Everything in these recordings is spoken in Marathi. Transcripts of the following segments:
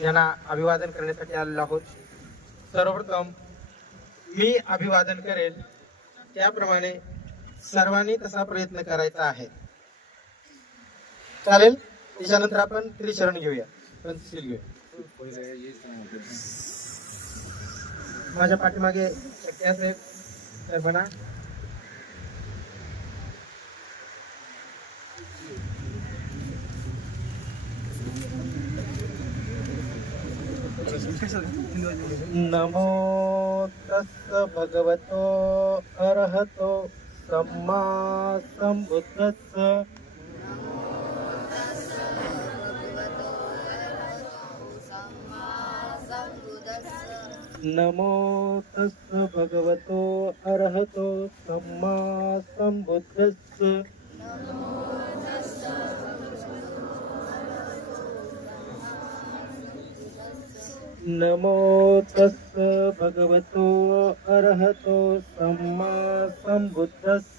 यांना अभिवादन करण्यासाठी आलेलो आहोत. सर्वप्रथम मी अभिवादन करेल. त्याप्रमाणे सर्वांनी तसा प्रयत्न करायचा आहे. चालेल? त्याच्यानंतर आपण त्रिशरण घेऊया. घेऊया माझ्या पाठीमागे शक्य असेल तर म्हणा नमो तस्स भगवतो अरहतो सम्मा संबुद्धस्स नमो तस्स भगवतो अरहतो सम्मा सम्बुद्धस्स नमो तस् भगवतो अरहतो सम्मा संबुद्धस्स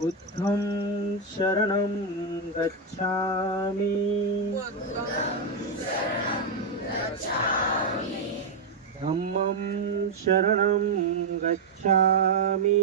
बुद्धं शरणं गच्छामि। धम्मं शरणं गच्छामि।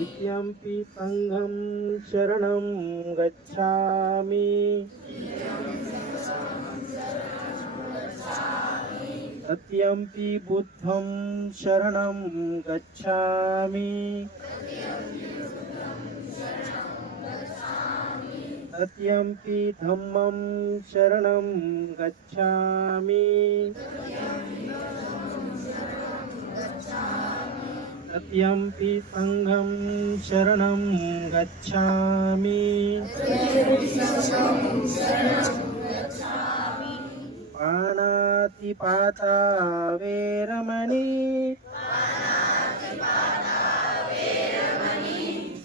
द्वितीयम्पि सङ्घं शरणं गच्छामि। तृतीयम्पि बुद्धं शरणं गच्छामि। तृतीयम्पि धम्मं शरणं गच्छामि। तृतीयम्पि सङ्घं शरणं गच्छामि। पाणातिपाता वेरमणि।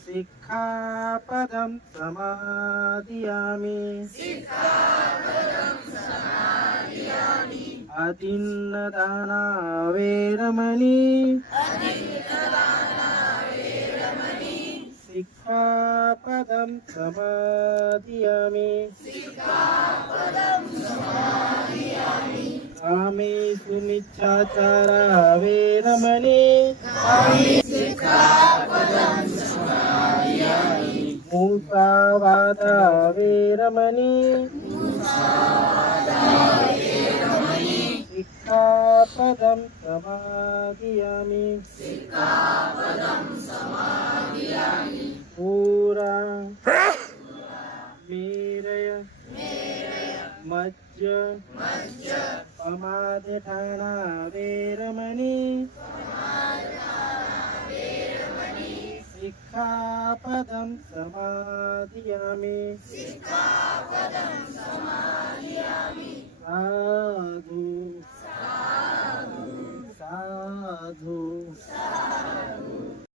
सिक्खापदं समादियामि। अदिन्नदाना वेरमणि। सिक्खापदं समादियामि कामे सुमिच्छाचारा वेरमणि मूसावादा वेरमणि सिक्खापदं समादियामि। पूरा मेरय। मज्ज। अमादठाणा वेरमणि सिक्खापदं समादियामि।